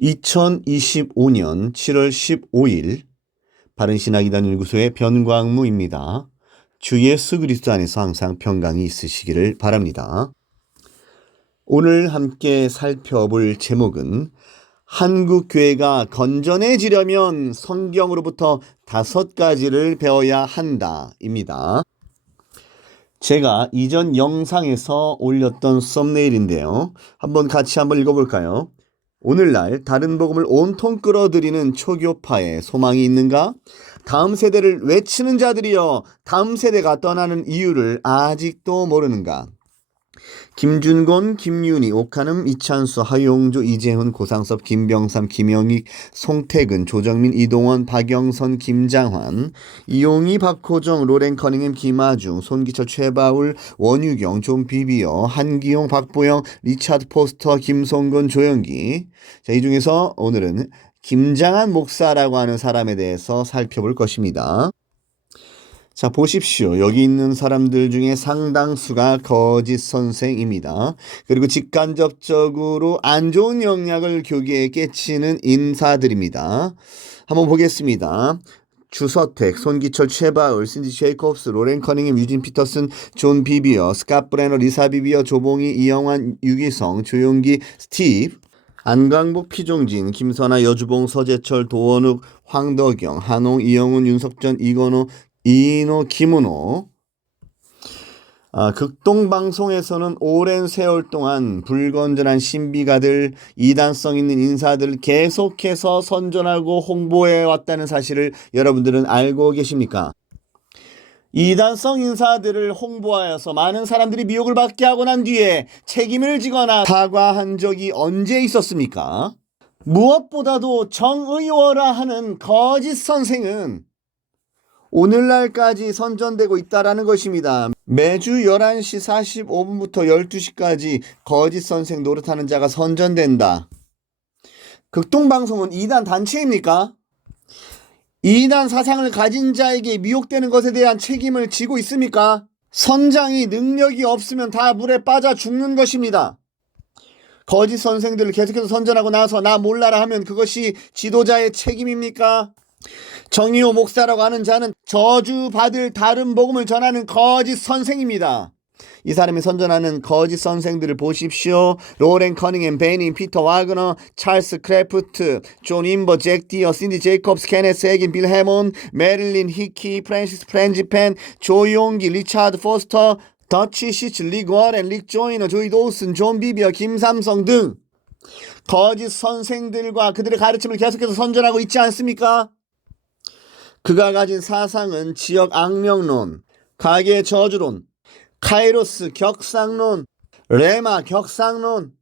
2025년 7월 15일 바른신학이단 연구소의 변광무입니다. 주 예수 그리스도 안에서 항상 평강이 있으시기를 바랍니다. 오늘 함께 살펴볼 제목은 한국교회가 건전해지려면 성경으로부터 5가지를 배워야 한다입니다. 제가 이전 영상에서 올렸던 썸네일인데요. 같이 한번 읽어볼까요? 오늘날 다른 복음을 온통 끌어들이는 초교파에 소망이 있는가? 다음 세대를 외치는 자들이여, 다음 세대가 떠나는 이유를 아직도 모르는가? 김준곤, 김윤희, 오카눔, 이찬수, 하용조, 이재훈, 고상섭, 김병삼, 김영익, 송태근, 조정민, 이동원, 박영선, 김장환, 이용희, 박호정, 로렌 커닝햄, 김아중, 손기철, 최바울, 원유경, 존 비비어, 한기용, 박보영, 리차드 포스터, 김성근, 조영기. 자, 이 중에서 오늘은 김장한 목사라고 하는 사람에 대해서 살펴볼 것입니다. 자, 보십시오. 여기 있는 사람들 중에 상당수가 거짓 선생입니다. 그리고 직간접적으로 안 좋은 영향을 교계에 끼치는 인사들입니다. 한번 보겠습니다. 주서택, 손기철, 최바울, 신디 제이콥스, 로렌 커닝햄, 유진 피터슨, 존 비비어, 스캇 브레너, 리사 비비어, 조봉희, 이영환, 유기성, 조용기, 스티브, 안광복, 피종진, 김선아, 여주봉, 서재철, 도원욱, 황덕영, 한홍, 이영훈, 윤석전, 이건호, 이인호, 김은호. 극동방송에서는 오랜 세월 동안 불건전한 신비가들, 이단성 있는 인사들을 계속해서 선전하고 홍보해왔다는 사실을 여러분들은 알고 계십니까? 이단성 인사들을 홍보하여서 많은 사람들이 미혹을 받게 하고 난 뒤에 책임을 지거나 사과한 적이 언제 있었습니까? 무엇보다도 정의워라 하는 거짓 선생은 오늘날까지 선전되고 있다는 것입니다. 매주 11시 45분부터 12시까지 거짓 선생 노릇하는 자가 선전된다. 극동방송은 이단 단체입니까? 이단 사상을 가진 자에게 미혹되는 것에 대한 책임을 지고 있습니까? 선장이 능력이 없으면 다 물에 빠져 죽는 것입니다. 거짓 선생들을 계속해서 선전하고 나서 나 몰라라 하면 그것이 지도자의 책임입니까? 정의호 목사라고 하는 자는 저주받을 다른 복음을 전하는 거짓 선생입니다. 이 사람이 선전하는 거짓 선생들을 보십시오. 로렌 커닝햄, 베닝, 피터 와그너, 찰스 크래프트, 존 인버, 잭 디어, 신디 제이콥스, 케네스 해긴, 빌 해몬, 메릴린 히키, 프랜시스 프렌지펜, 조용기, 리차드 포스터, 더치 시츠, 릭 워렌, 릭 조이너, 조이 도슨, 존 비비어, 김삼성 등 거짓 선생들과 그들의 가르침을 계속해서 선전하고 있지 않습니까? 그가 가진 사상은 지역 악명론, 가계 저주론, 카이로스 격상론, 레마 격상론,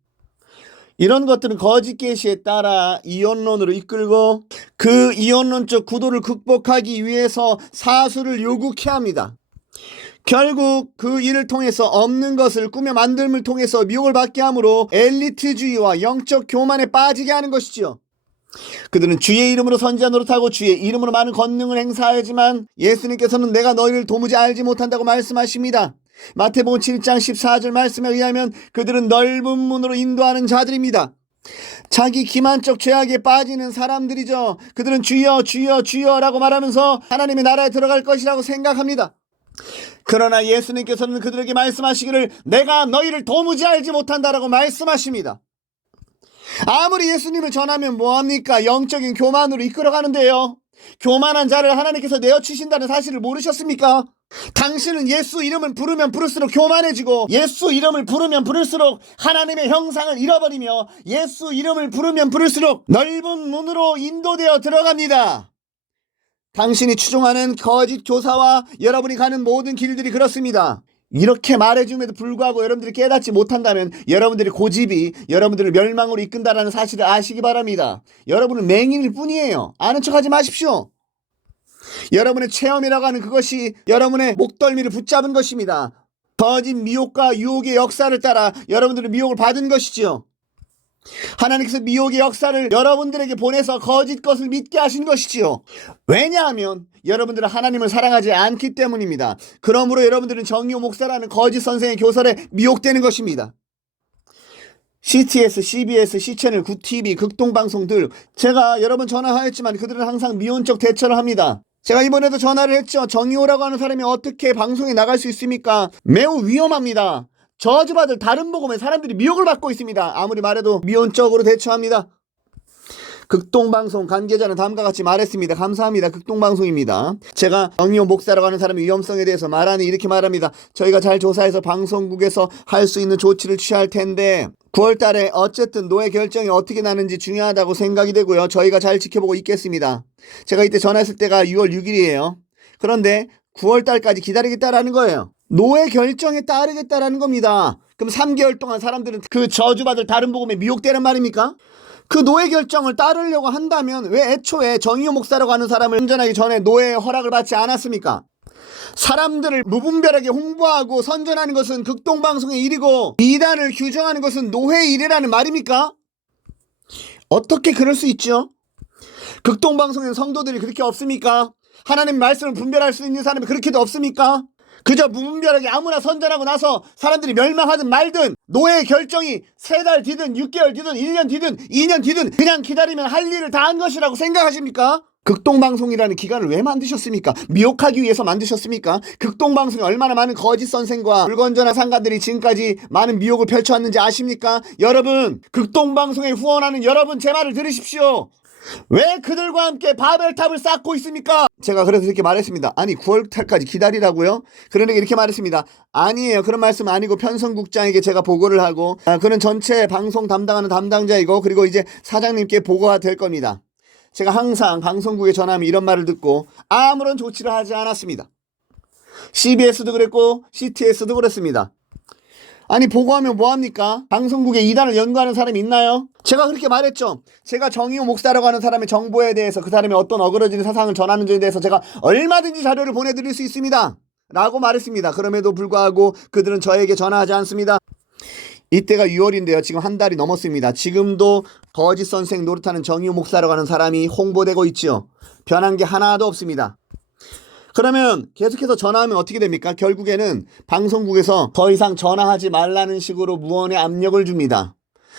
이런 것들은 거짓 계시에 따라 이원론으로 이끌고 그 이원론적 구도를 극복하기 위해서 사수를 요구케 합니다. 결국 그 일을 통해서 없는 것을 꾸며 만듦을 통해서 미혹을 받게 하므로 엘리트주의와 영적 교만에 빠지게 하는 것이지요. 그들은 주의 이름으로 선지자 노릇하고 주의 이름으로 많은 권능을 행사하지만 예수님께서는 내가 너희를 도무지 알지 못한다고 말씀하십니다. 마태복음 7장 14절 말씀에 의하면 그들은 넓은 문으로 인도하는 자들입니다. 자기 기만적 죄악에 빠지는 사람들이죠. 그들은 주여 주여 주여라고 말하면서 하나님의 나라에 들어갈 것이라고 생각합니다. 그러나 예수님께서는 그들에게 말씀하시기를 내가 너희를 도무지 알지 못한다라고 말씀하십니다. 아무리 예수님을 전하면 뭐합니까? 영적인 교만으로 이끌어가는데요. 교만한 자를 하나님께서 내어치신다는 사실을 모르셨습니까? 당신은 예수 이름을 부르면 부를수록 교만해지고 예수 이름을 부르면 부를수록 하나님의 형상을 잃어버리며 예수 이름을 부르면 부를수록 넓은 문으로 인도되어 들어갑니다. 당신이 추종하는 거짓 교사와 여러분이 가는 모든 길들이 그렇습니다. 이렇게 말해줌에도 불구하고 여러분들이 깨닫지 못한다면 여러분들의 고집이 여러분들을 멸망으로 이끈다는 사실을 아시기 바랍니다. 여러분은 맹인일 뿐이에요. 아는 척하지 마십시오. 여러분의 체험이라고 하는 그것이 여러분의 목덜미를 붙잡은 것입니다. 거짓 미혹과 유혹의 역사를 따라 여러분들은 미혹을 받은 것이지요. 하나님께서 미혹의 역사를 여러분들에게 보내서 거짓 것을 믿게 하신 것이지요. 왜냐하면 여러분들은 하나님을 사랑하지 않기 때문입니다. 그러므로 여러분들은 정의호 목사라는 거짓 선생의 교설에 미혹되는 것입니다. CTS, CBS, C채널, 구TV, 극동방송들 제가 여러 번 전화하였지만 그들은 항상 미온적 대처를 합니다. 제가 이번에도 전화를 했죠. 정의호라고 하는 사람이 어떻게 방송에 나갈 수 있습니까? 매우 위험합니다. 저주받을 다른 복음에 사람들이 미혹을 받고 있습니다. 아무리 말해도 미온적으로 대처합니다. 극동방송 관계자는 다음과 같이 말했습니다. 감사합니다. 극동방송입니다. 제가 정의호 목사라고 하는 사람의 위험성에 대해서 말하니 이렇게 말합니다. 저희가 잘 조사해서 방송국에서 할 수 있는 조치를 취할 텐데 9월 달에 어쨌든 노예 결정이 어떻게 나는지 중요하다고 생각이 되고요. 저희가 잘 지켜보고 있겠습니다. 제가 이때 전화했을 때가 6월 6일이에요. 그런데 9월 달까지 기다리겠다라는 거예요. 노예 결정에 따르겠다라는 겁니다. 그럼 3개월 동안 사람들은 그 저주받을 다른 복음에 미혹되는 말입니까? 그 노예 결정을 따르려고 한다면 왜 애초에 정의호 목사라고 하는 사람을 선전하기 전에 노예의 허락을 받지 않았습니까? 사람들을 무분별하게 홍보하고 선전하는 것은 극동방송의 일이고 이단을 규정하는 것은 노예의 일이라는 말입니까? 어떻게 그럴 수 있죠? 극동방송의 성도들이 그렇게 없습니까? 하나님 말씀을 분별할 수 있는 사람이 그렇게도 없습니까? 그저 무분별하게 아무나 선전하고 나서 사람들이 멸망하든 말든 노예의 결정이 3달 뒤든 6개월 뒤든 1년 뒤든 2년 뒤든 그냥 기다리면 할 일을 다 한 것이라고 생각하십니까? 극동방송이라는 기관을 왜 만드셨습니까? 미혹하기 위해서 만드셨습니까? 극동방송에 얼마나 많은 거짓 선생과 불건전한 상가들이 지금까지 많은 미혹을 펼쳐왔는지 아십니까? 여러분, 극동방송에 후원하는 여러분 제 말을 들으십시오. 왜 그들과 함께 바벨탑을 쌓고 있습니까? 제가 그래서 이렇게 말했습니다. 아니 9월달까지 기다리라고요? 그러니까 이렇게 말했습니다. 아니에요. 그런 말씀은 아니고 편성국장에게 제가 보고를 하고 그는 전체 방송 담당하는 담당자이고 그리고 이제 사장님께 보고가 될 겁니다. 제가 항상 방송국에 전화하면 이런 말을 듣고 아무런 조치를 하지 않았습니다. CBS도 그랬고 CTS도 그랬습니다. 아니 보고하면 뭐합니까? 방송국에 이단을 연구하는 사람이 있나요? 제가 그렇게 말했죠. 제가 정의호 목사라고 하는 사람의 정보에 대해서 그 사람이 어떤 어그러진 사상을 전하는지에 대해서 제가 얼마든지 자료를 보내드릴 수 있습니다 라고 말했습니다. 그럼에도 불구하고 그들은 저에게 전화하지 않습니다. 이때가 6월인데요. 지금 한 달이 넘었습니다. 지금도 거짓 선생 노릇하는 정의호 목사라고 하는 사람이 홍보되고 있죠. 변한 게 하나도 없습니다. 그러면 계속해서 전화하면 어떻게 됩니까? 결국에는 방송국에서 더 이상 전화하지 말라는 식으로 무언의 압력을 줍니다.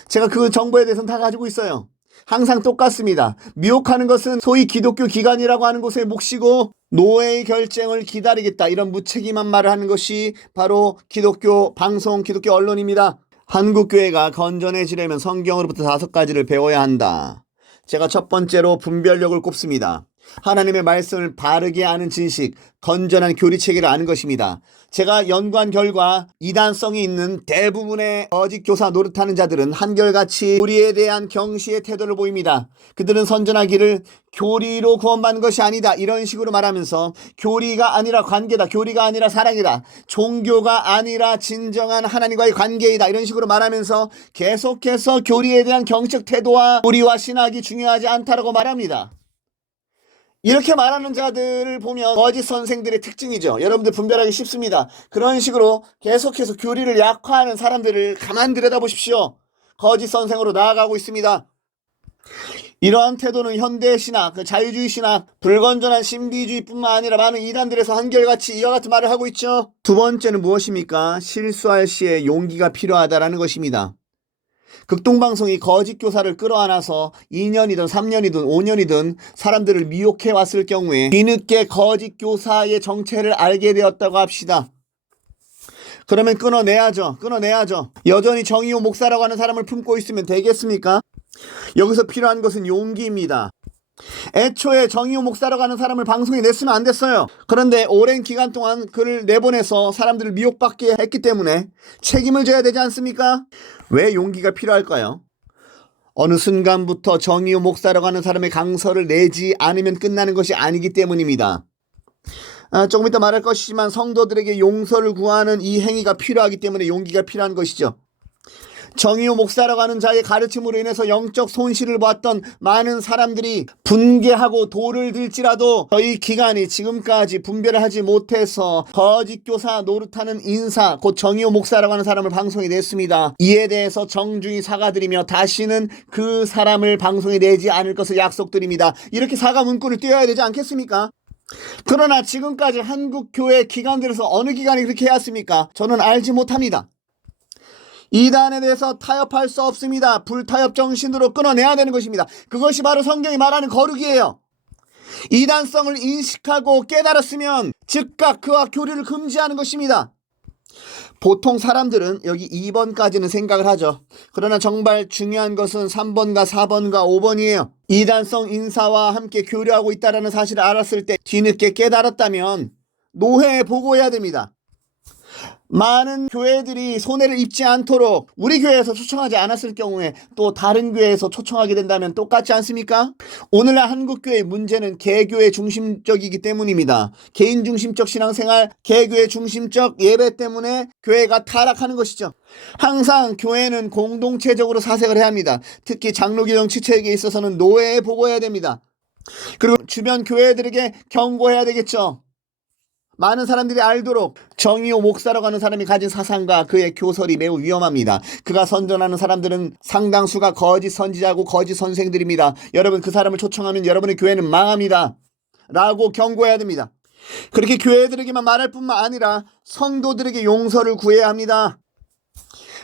제가 그 정보에 대해서는 다 가지고 있어요. 항상 똑같습니다. 미혹하는 것은 소위 기독교 기관이라고 하는 곳의 몫이고 노예의 결정을 기다리겠다 이런 무책임한 말을 하는 것이 바로 기독교 방송, 기독교 언론입니다. 한국교회가 건전해지려면 성경으로부터 5가지를 배워야 한다. 제가 첫 번째로 분별력을 꼽습니다. 하나님의 말씀을 바르게 아는 지식, 건전한 교리체계를 아는 것입니다. 제가 연구한 결과 이단성이 있는 대부분의 거짓 교사 노릇하는 자들은 한결같이 교리에 대한 경시의 태도를 보입니다. 그들은 선전하기를 교리로 구원받는 것이 아니다 이런 식으로 말하면서 교리가 아니라 관계다, 교리가 아니라 사랑이다, 종교가 아니라 진정한 하나님과의 관계이다 이런 식으로 말하면서 계속해서 교리에 대한 경시적 태도와 교리와 신학이 중요하지 않다라고 말합니다. 이렇게 말하는 자들을 보면 거짓 선생들의 특징이죠. 여러분들 분별하기 쉽습니다. 그런 식으로 계속해서 교리를 약화하는 사람들을 가만 들여다보십시오. 거짓 선생으로 나아가고 있습니다. 이러한 태도는 현대 신학, 자유주의 신학, 불건전한 신비주의뿐만 아니라 많은 이단들에서 한결같이 이와 같은 말을 하고 있죠. 두 번째는 무엇입니까? 실수할 시에 용기가 필요하다라는 것입니다. 극동방송이 거짓 교사를 끌어안아서 2년이든 3년이든 5년이든 사람들을 미혹해 왔을 경우에 뒤늦게 거짓 교사의 정체를 알게 되었다고 합시다. 그러면 끊어내야죠. 여전히 정의호 목사라고 하는 사람을 품고 있으면 되겠습니까? 여기서 필요한 것은 용기입니다. 애초에 정의호 목사라고 하는 사람을 방송에 냈으면 안 됐어요. 그런데 오랜 기간 동안 그를 내보내서 사람들을 미혹받게 했기 때문에 책임을 져야 되지 않습니까? 왜 용기가 필요할까요? 어느 순간부터 정의호 목사라고 하는 사람의 강서를 내지 않으면 끝나는 것이 아니기 때문입니다. 조금 이따 말할 것이지만 성도들에게 용서를 구하는 이 행위가 필요하기 때문에 용기가 필요한 것이죠. 정의호 목사라고 하는 자의 가르침으로 인해서 영적 손실을 보았던 많은 사람들이 분개하고 돌을 들지라도 저희 기관이 지금까지 분별을 하지 못해서 거짓 교사 노릇하는 인사, 곧 정의호 목사라고 하는 사람을 방송에 냈습니다. 이에 대해서 정중히 사과드리며 다시는 그 사람을 방송에 내지 않을 것을 약속드립니다. 이렇게 사과 문구를 띄워야 되지 않겠습니까? 그러나 지금까지 한국교회 기관들에서 어느 기관이 그렇게 해왔습니까? 저는 알지 못합니다. 이단에 대해서 타협할 수 없습니다. 불타협 정신으로 끊어내야 되는 것입니다. 그것이 바로 성경이 말하는 거룩이에요. 이단성을 인식하고 깨달았으면 즉각 그와 교류를 금지하는 것입니다. 보통 사람들은 여기 2번까지는 생각을 하죠. 그러나 정말 중요한 것은 3번과 4번과 5번이에요. 이단성 인사와 함께 교류하고 있다는 사실을 알았을 때 뒤늦게 깨달았다면 노회에 보고해야 됩니다. 많은 교회들이 손해를 입지 않도록 우리 교회에서 초청하지 않았을 경우에 또 다른 교회에서 초청하게 된다면 똑같지 않습니까? 오늘날 한국교회의 문제는 개교회 중심적이기 때문입니다. 개인 중심적 신앙생활, 개교회 중심적 예배 때문에 교회가 타락하는 것이죠. 항상 교회는 공동체적으로 사색을 해야 합니다. 특히 장로교정 지체에게 있어서는 노회에 보고해야 됩니다. 그리고 주변 교회들에게 경고해야 되겠죠. 많은 사람들이 알도록 정의호 목사라고 하는 사람이 가진 사상과 그의 교설이 매우 위험합니다. 그가 선전하는 사람들은 상당수가 거짓 선지자고 거짓 선생들입니다. 여러분 그 사람을 초청하면 여러분의 교회는 망합니다. 라고 경고해야 됩니다. 그렇게 교회들에게만 말할 뿐만 아니라 성도들에게 용서를 구해야 합니다.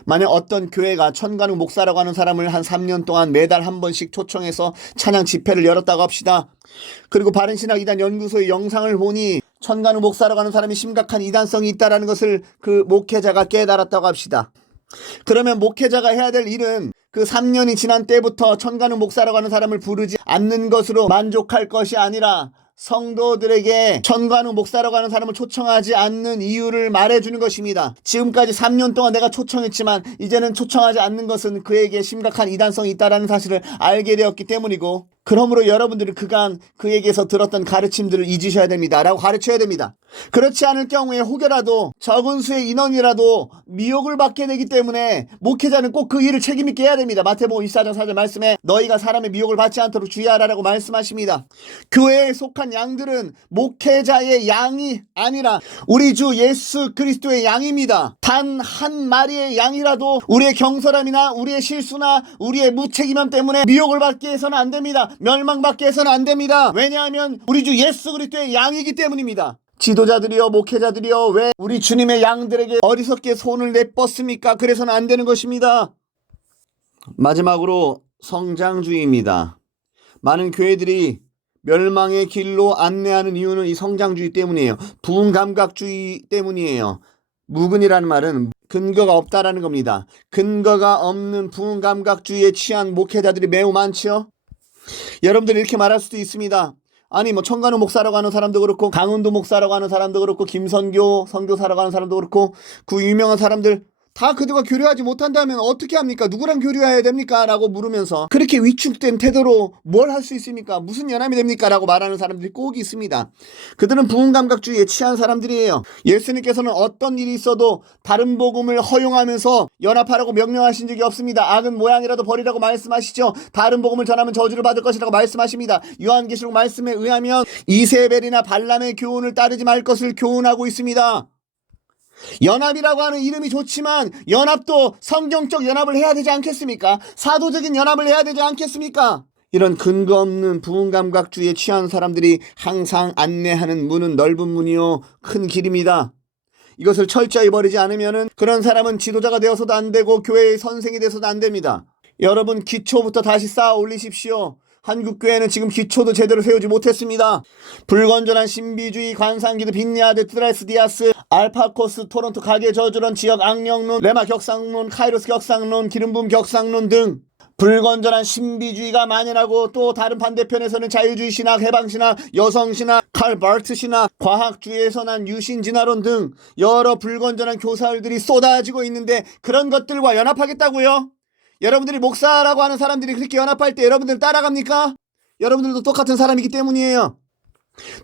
만약 어떤 교회가 천관욱 목사라고 하는 사람을 한 3년 동안 매달 한 번씩 초청해서 찬양 집회를 열었다고 합시다. 그리고 바른신학 이단 연구소의 영상을 보니 천관욱 목사라고 하는 사람이 심각한 이단성이 있다는 것을 그 목회자가 깨달았다고 합시다. 그러면 목회자가 해야 될 일은 그 3년이 지난 때부터 천관욱 목사라고 하는 사람을 부르지 않는 것으로 만족할 것이 아니라 성도들에게 천관욱 목사라고 하는 사람을 초청하지 않는 이유를 말해주는 것입니다. 지금까지 3년 동안 내가 초청했지만 이제는 초청하지 않는 것은 그에게 심각한 이단성이 있다는 사실을 알게 되었기 때문이고, 그러므로 여러분들은 그간 그에게서 들었던 가르침들을 잊으셔야 됩니다. 라고 가르쳐야 됩니다. 그렇지 않을 경우에 혹여라도 적은 수의 인원이라도 미혹을 받게 되기 때문에 목회자는 꼭 그 일을 책임있게 해야 됩니다. 마태복음 24장 4절 말씀에 너희가 사람의 미혹을 받지 않도록 주의하라고 말씀하십니다. 교회에 속한 양들은 목회자의 양이 아니라 우리 주 예수 그리스도의 양입니다. 단 한 마리의 양이라도 우리의 경솔함이나 우리의 실수나 우리의 무책임함 때문에 미혹을 받게 해서는 안 됩니다. 멸망받게 해서는 안 됩니다. 왜냐하면 우리 주 예수 그리스도의 양이기 때문입니다. 지도자들이여 목회자들이여 왜 우리 주님의 양들에게 어리석게 손을 내뻗습니까? 그래서는 안 되는 것입니다. 마지막으로 성장주의입니다. 많은 교회들이 멸망의 길로 안내하는 이유는 이 성장주의 때문이에요. 부흥감각주의 때문이에요. 무근이라는 말은 근거가 없다라는 겁니다. 근거가 없는 부흥감각주의에 취한 목회자들이 매우 많죠. 여러분들이 이렇게 말할 수도 있습니다. 아니 뭐 천관욱 목사라고 하는 사람도 그렇고 강은도 목사라고 하는 사람도 그렇고 김선교 선교사라고 하는 사람도 그렇고 그 유명한 사람들 다 그들과 교류하지 못한다면 어떻게 합니까? 누구랑 교류해야 됩니까? 라고 물으면서 그렇게 위축된 태도로 뭘 할 수 있습니까? 무슨 연합이 됩니까? 라고 말하는 사람들이 꼭 있습니다. 그들은 부흥감각주의에 취한 사람들이에요. 예수님께서는 어떤 일이 있어도 다른 복음을 허용하면서 연합하라고 명령하신 적이 없습니다. 악은 모양이라도 버리라고 말씀하시죠. 다른 복음을 전하면 저주를 받을 것이라고 말씀하십니다. 요한계시록 말씀에 의하면 이세벨이나 발람의 교훈을 따르지 말 것을 교훈하고 있습니다. 연합이라고 하는 이름이 좋지만 연합도 성경적 연합을 해야 되지 않겠습니까? 사도적인 연합을 해야 되지 않겠습니까? 이런 근거 없는 부흥감각주의에 취한 사람들이 항상 안내하는 문은 넓은 문이요 큰 길입니다. 이것을 철저히 버리지 않으면 그런 사람은 지도자가 되어서도 안 되고 교회의 선생이 되어서도 안 됩니다. 여러분 기초부터 다시 쌓아 올리십시오. 한국교회는 지금 기초도 제대로 세우지 못했습니다. 불건전한 신비주의, 관상기도, 빈야드, 트라이스 디아스, 알파코스, 토론토 가계 저주론, 지역 악령론, 레마 격상론, 카이로스 격상론, 기름붐 격상론 등 불건전한 신비주의가 만연하고, 또 다른 반대편에서는 자유주의 신학, 해방신학, 여성신학, 칼 바르트 신학, 과학주의에서 난 유신진화론 등 여러 불건전한 교사들이 쏟아지고 있는데 그런 것들과 연합하겠다고요? 여러분들이 목사라고 하는 사람들이 그렇게 연합할 때 여러분들 따라갑니까? 여러분들도 똑같은 사람이기 때문이에요.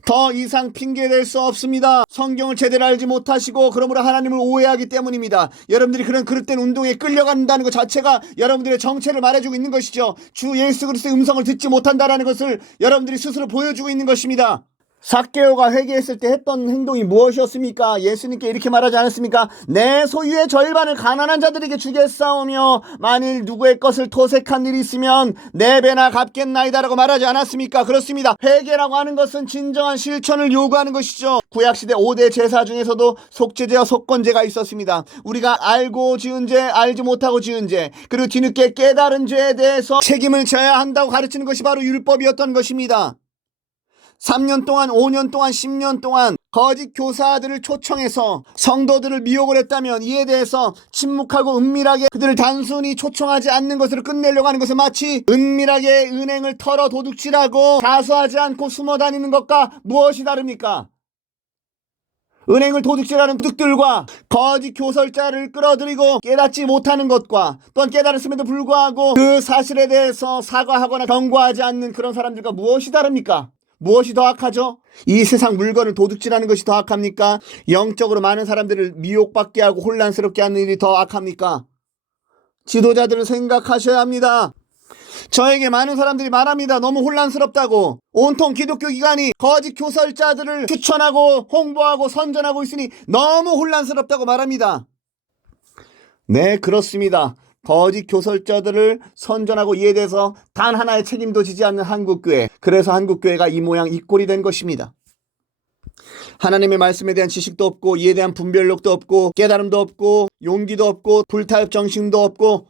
더 이상 핑계댈 수 없습니다. 성경을 제대로 알지 못하시고 그러므로 하나님을 오해하기 때문입니다. 여러분들이 그런 그릇된 운동에 끌려간다는 것 자체가 여러분들의 정체를 말해주고 있는 것이죠. 주 예수 그리스도의 음성을 듣지 못한다는 것을 여러분들이 스스로 보여주고 있는 것입니다. 삭개오가 회개했을 때 했던 행동이 무엇이었습니까? 예수님께 이렇게 말하지 않았습니까? 내 소유의 절반을 가난한 자들에게 주겠사오며 만일 누구의 것을 토색한 일이 있으면 네 배나 갚겠나이다라고 말하지 않았습니까? 그렇습니다. 회개라고 하는 것은 진정한 실천을 요구하는 것이죠. 구약시대 5대 제사 중에서도 속죄제와 속건제가 있었습니다. 우리가 알고 지은 죄, 알지 못하고 지은 죄, 그리고 뒤늦게 깨달은 죄에 대해서 책임을 져야 한다고 가르치는 것이 바로 율법이었던 것입니다. 3년 동안, 5년 동안, 10년 동안 거짓 교사들을 초청해서 성도들을 미혹을 했다면 이에 대해서 침묵하고 은밀하게 그들을 단순히 초청하지 않는 것으로 끝내려고 하는 것은 마치 은밀하게 은행을 털어 도둑질하고 자수하지 않고 숨어 다니는 것과 무엇이 다릅니까? 은행을 도둑질하는 도둑들과 거짓 교설자를 끌어들이고 깨닫지 못하는 것과 또한 깨달았음에도 불구하고 그 사실에 대해서 사과하거나 경고하지 않는 그런 사람들과 무엇이 다릅니까? 무엇이 더 악하죠? 이 세상 물건을 도둑질하는 것이 더 악합니까? 영적으로 많은 사람들을 미혹받게 하고 혼란스럽게 하는 일이 더 악합니까? 지도자들은 생각하셔야 합니다. 저에게 많은 사람들이 말합니다. 너무 혼란스럽다고. 온통 기독교 기관이 거짓 교설자들을 추천하고 홍보하고 선전하고 있으니 너무 혼란스럽다고 말합니다. 네, 그렇습니다. 거짓 교설자들을 선전하고 이에 대해서 단 하나의 책임도 지지 않는 한국교회. 그래서 한국교회가 이 모양 이 꼴이 된 것입니다. 하나님의 말씀에 대한 지식도 없고 이에 대한 분별력도 없고 깨달음도 없고 용기도 없고 불타협 정신도 없고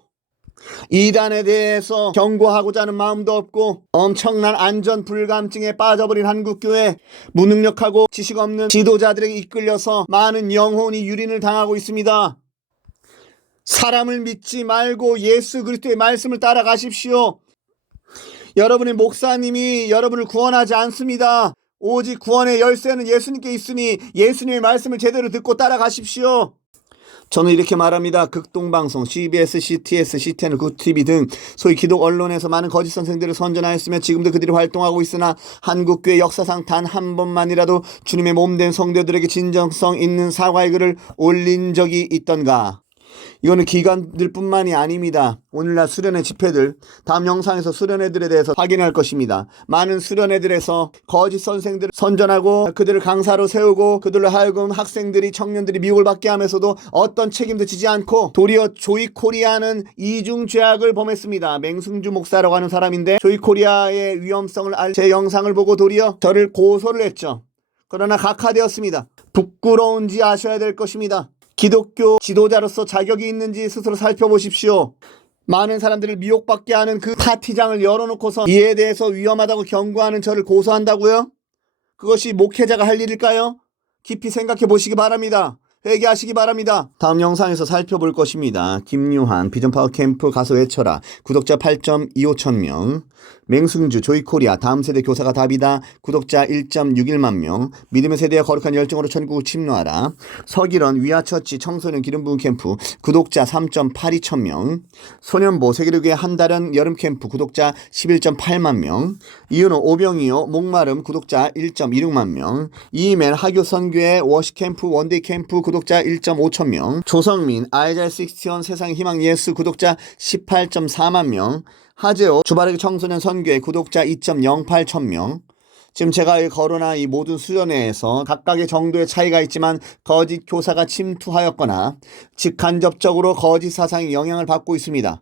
이단에 대해서 경고하고자 하는 마음도 없고 엄청난 안전 불감증에 빠져버린 한국교회, 무능력하고 지식 없는 지도자들에게 이끌려서 많은 영혼이 유린을 당하고 있습니다. 사람을 믿지 말고 예수 그리스도의 말씀을 따라가십시오. 여러분의 목사님이 여러분을 구원하지 않습니다. 오직 구원의 열쇠는 예수님께 있으니 예수님의 말씀을 제대로 듣고 따라가십시오. 저는 이렇게 말합니다. 극동방송, CBS, CTS, CTN, 굿TV 등 소위 기독 언론에서 많은 거짓 선생들을 선전하였으며 지금도 그들이 활동하고 있으나 한국교회 역사상 단 한 번만이라도 주님의 몸된 성도들에게 진정성 있는 사과의 글을 올린 적이 있던가? 이거는 기관들 뿐만이 아닙니다. 오늘날 수련회 집회들, 다음 영상에서 수련회들에 대해서 확인할 것입니다. 많은 수련회들에서 거짓 선생들을 선전하고 그들을 강사로 세우고 그들로 하여금 학생들이 청년들이 미혹을 받게 하면서도 어떤 책임도 지지 않고 도리어 조이코리아는 이중죄악을 범했습니다. 맹승주 목사라고 하는 사람인데 조이코리아의 위험성을 알 제 영상을 보고 도리어 저를 고소를 했죠. 그러나 각하되었습니다. 부끄러운지 아셔야 될 것입니다. 기독교 지도자로서 자격이 있는지 스스로 살펴보십시오. 많은 사람들을 미혹받게 하는 그 파티장을 열어놓고서 이에 대해서 위험하다고 경고하는 저를 고소한다고요? 그것이 목회자가 할 일일까요? 깊이 생각해 보시기 바랍니다. 회개하시기 바랍니다. 다음 영상에서 살펴볼 것입니다. 김유한 비전파워 캠프 가서 외쳐라. 구독자 8.25천 명. 맹승주 조이코리아 다음 세대 교사가 답이다. 구독자 1.61만 명. 믿음의 세대와 거룩한 열정으로 천국을 침노하라. 서기런 위아처치 청소년 기름 부은 캠프 구독자 3.82천 명. 소년보 세계교회 한달은 여름 캠프 구독자 11.8만 명. 이은호 오병이요 목마름 구독자 1.26만 명. 이이멜 하교 선교회 워시 캠프 원데이 캠프 구독자 1.5천 명. 조성민 아이잘 61 세상의 희망 예수 구독자 18.4만 명. 하재호 주바르기 청소년 선교회 구독자 2.08천 명. 지금 제가 거론한 이 모든 수련회에서 각각의 정도의 차이가 있지만 거짓 교사가 침투하였거나 직간접적으로 거짓 사상의 영향을 받고 있습니다.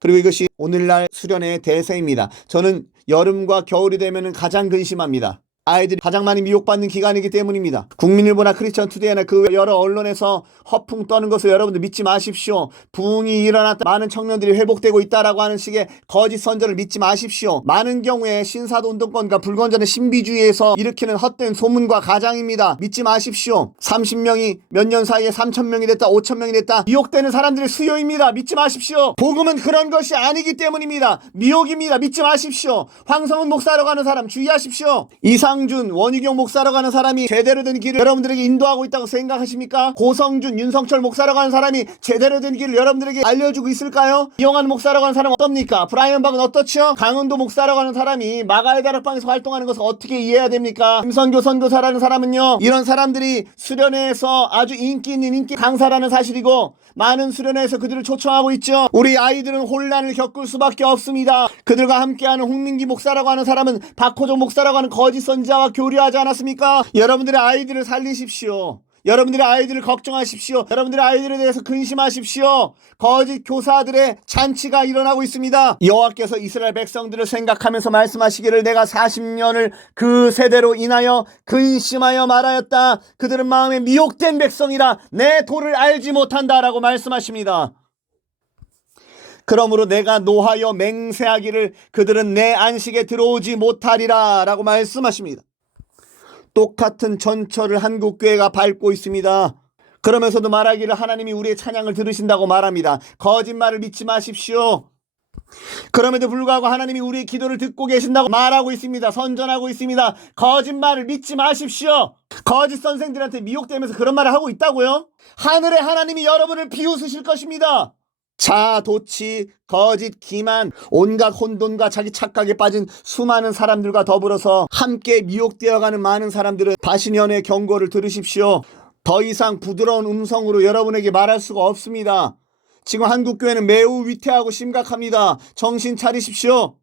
그리고 이것이 오늘날 수련회의 대세입니다. 저는 여름과 겨울이 되면 가장 근심합니다. 아이들이 가장 많이 미혹받는 기간이기 때문입니다. 국민일보나 크리스천투데이나 그 여러 언론에서 허풍 떠는 것을 여러분들 믿지 마십시오. 부흥이 일어났다 많은 청년들이 회복되고 있다라고 하는 식의 거짓 선전을 믿지 마십시오. 많은 경우에 신사도 운동권과 불건전의 신비주의에서 일으키는 헛된 소문과 가장입니다. 믿지 마십시오. 30명이 몇 년 사이에 3,000명이 됐다 5,000명이 됐다 미혹되는 사람들의 수요입니다. 믿지 마십시오. 복음은 그런 것이 아니기 때문입니다. 미혹입니다. 믿지 마십시오. 황성은 목사라고 하는 사람 주의하십시오. 이상준, 원희경 목사라고 하는 사람이 제대로 된 길을 여러분들에게 인도하고 있다고 생각하십니까? 고성준, 윤성철 목사라고 하는 사람이 제대로 된 길을 여러분들에게 알려주고 있을까요? 이영환 목사라고 하는 사람은 어떻습니까? 브라이언 박은 어떻죠? 강은도 목사라고 하는 사람이 마가의 다락방에서 활동하는 것을 어떻게 이해해야 됩니까? 김선교 선교사라는 사람은요, 이런 사람들이 수련회에서 아주 인기 있는 인기 강사라는 사실이고 많은 수련회에서 그들을 초청하고 있죠. 우리 아이들은 혼란을 겪을 수밖에 없습니다. 그들과 함께하는 홍민기 목사라고 하는 사람은 박호정 목사라고 하는 거짓 선지 선자와 교류하지 않았습니까? 여러분들의 아이들을 살리십시오. 여러분들의 아이들을 걱정하십시오. 여러분들의 아이들에 대해서 근심하십시오. 거짓 교사들의 잔치가 일어나고 있습니다. 여호와께서 이스라엘 백성들을 생각하면서 말씀하시기를 내가 40년을 그 세대로 인하여 근심하여 말하였다. 그들은 마음에 미혹된 백성이라 내 도를 알지 못한다라고 말씀하십니다. 그러므로 내가 노하여 맹세하기를 그들은 내 안식에 들어오지 못하리라 라고 말씀하십니다. 똑같은 전철을 한국교회가 밟고 있습니다. 그러면서도 말하기를 하나님이 우리의 찬양을 들으신다고 말합니다. 거짓말을 믿지 마십시오. 그럼에도 불구하고 하나님이 우리의 기도를 듣고 계신다고 말하고 있습니다. 선전하고 있습니다. 거짓말을 믿지 마십시오. 거짓 선생들한테 미혹되면서 그런 말을 하고 있다고요? 하늘의 하나님이 여러분을 비웃으실 것입니다. 자도치, 거짓, 기만, 온갖 혼돈과 자기 착각에 빠진 수많은 사람들과 더불어서 함께 미혹되어가는 많은 사람들은 바신현의 경고를 들으십시오. 더 이상 부드러운 음성으로 여러분에게 말할 수가 없습니다. 지금 한국교회는 매우 위태하고 심각합니다. 정신 차리십시오.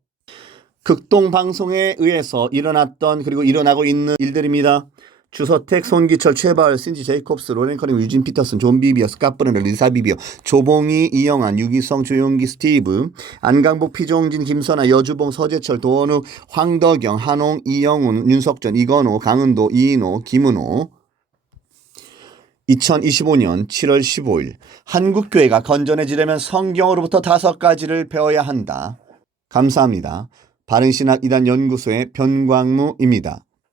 극동방송에 의해서 일어났던 그리고 일어나고 있는 일들입니다. 주서택, 손기철, 최바을, 신지 제이콥스, 로렌 커닝, 유진 피터슨, 존 비비어, 스캇 브르너, 리사 비비어, 조봉희, 이영환, 유기성, 조용기, 스티브, 안강복, 피종진, 김선아, 여주봉, 서재철, 도원욱, 황덕영, 한홍, 이영훈, 윤석전, 이건호, 강은도, 이인호, 김은호. 2025년 7월 15일 한국교회가 건전해지려면 성경으로부터 5가지를 배워야 한다. 감사합니다. 바른신학 이단 연구소의 변광무입니다.